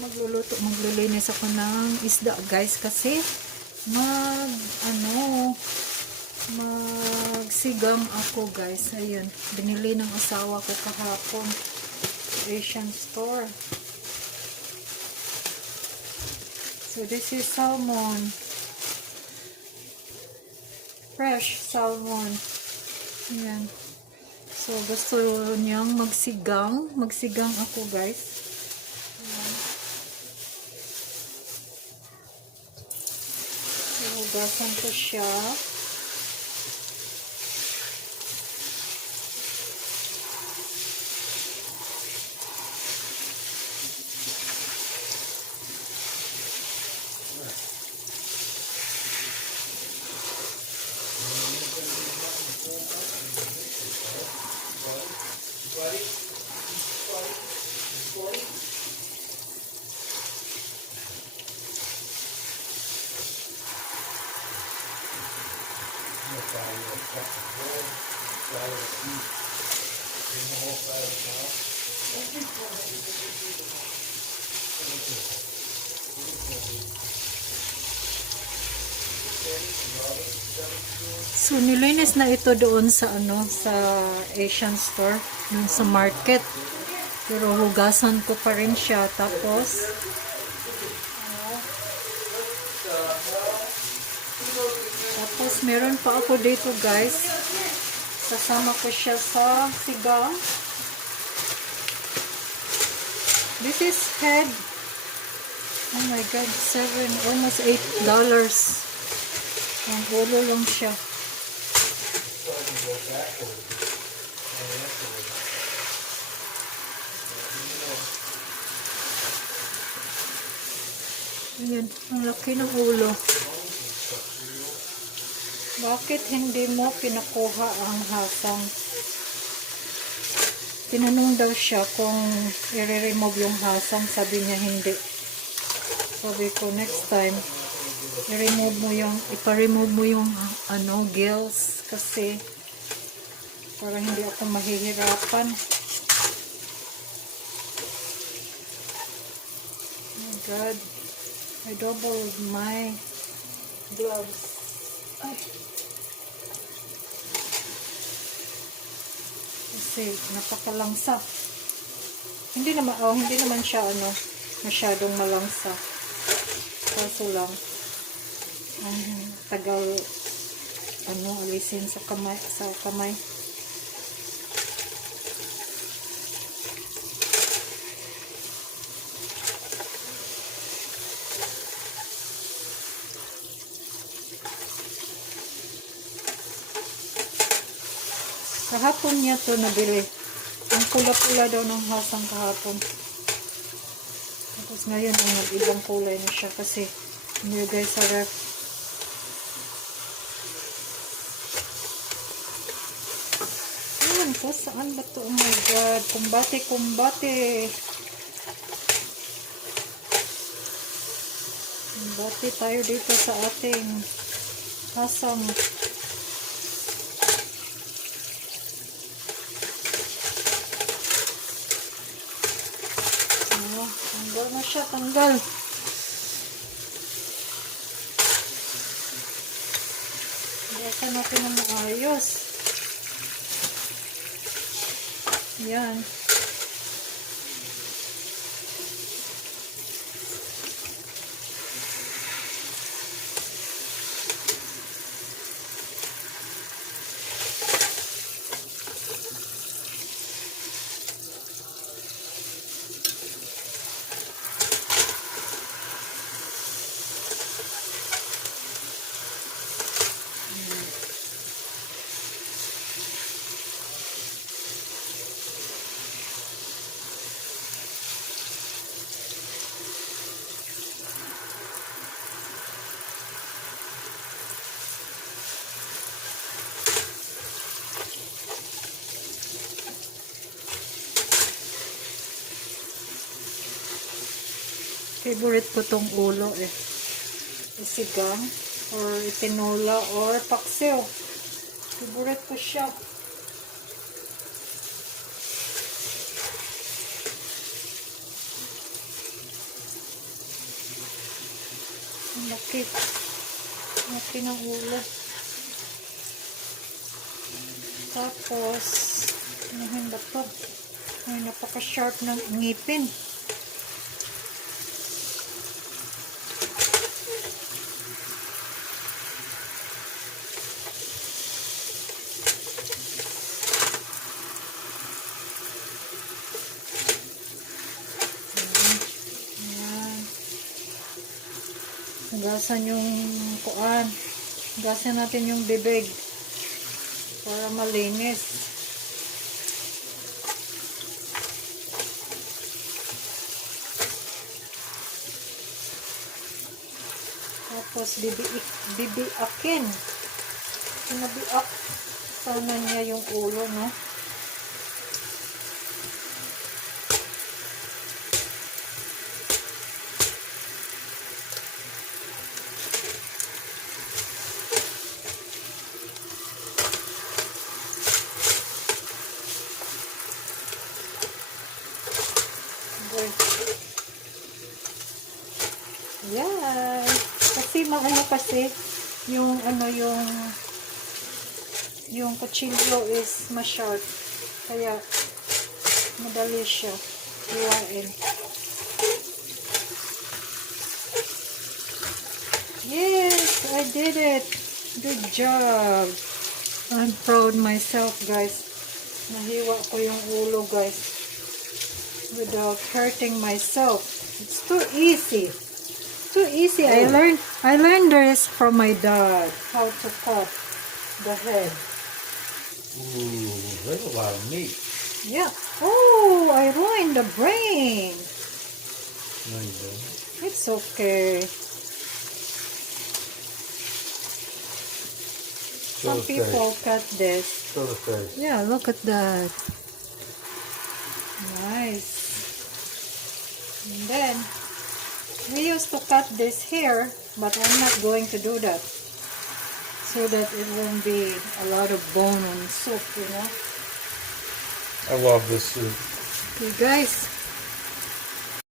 magluluto, maglilinis ako ng isda guys kasi mag ano magsigang ako guys. Ayun, binili ng asawa ko kahapon Asian store. So this is salmon. Fresh salmon. Ayan. So gusto niyang magsigang. Magsigang ako guys. So, hugasan ko siya. So nilinis na ito doon sa ano sa Asian store, dun sa market. Pero hugasan ko pa rin siya tapos Tapos meron pa ako dito guys. Sasama ko siya sa sigang. This is head. Oh my god, seven, almost eight dollars. Ang ulo lang siya. Ayan, ang laki ng ulo. Bakit hindi mo pinakuha ang hasang? Tinanong daw siya kung i-remove yung hasang. Sabi niya hindi. Sabi ko, next time, i-remove mo yung, ipa-remove mo yung ano, gills. Kasi, para hindi ako mahihirapan. Oh my God. I doubled my gloves. Kasi napakalangsa. Hindi naman, oh, hindi naman siya ano, masyadong malangsa. Kaso lang, ang tagal, ano, alisin sa kamay, sa kamay. Kahapon niya to nabili. Ang pula-pula daw ng hasang kahapon. Tapos ngayon, ang nag-ibang kulay na siya kasi nilagay sa ref. Ayan ko, saan ba to? Oh my God, kumbate, kumbate. Kumbate tayo dito sa ating hasang. Oh, tanggal na siya, tanggal. Biyasan natin ng maayos. Yan. Favorite ko tong ulo eh. Isigang or itinola or paksiw. Favorite ko siya. laki. Laki ng ulo. Tapos, ano ba to? Ay, napaka-sharp ng ngipin. Hugasan yung kuan. Hugasan natin yung bibig. Para malinis. Tapos bibi bibiakin. Sinabiak sana niya yung ulo, no? Good. Yan. Kasi maano kasi yung ano yung yung kutsilyo is ma-sharp. Kaya madali siya hiwain. Yes, I did it. Good job. I'm proud myself, guys. Nahiwa ko yung ulo, guys. Without hurting myself. It's too easy. Easy. I learned I learned this from my dad. How to cut the head. Ooh, that's a lot of meat. Yeah. Oh, I ruined the brain. No, you didn't. It's okay. Show Some people face. cut this. Show the face. Yeah, look at that. Nice. And then, we used to cut this here, but I'm not going to do that. So that it won't be a lot of bone on soup, you know. I love this soup. Okay, guys.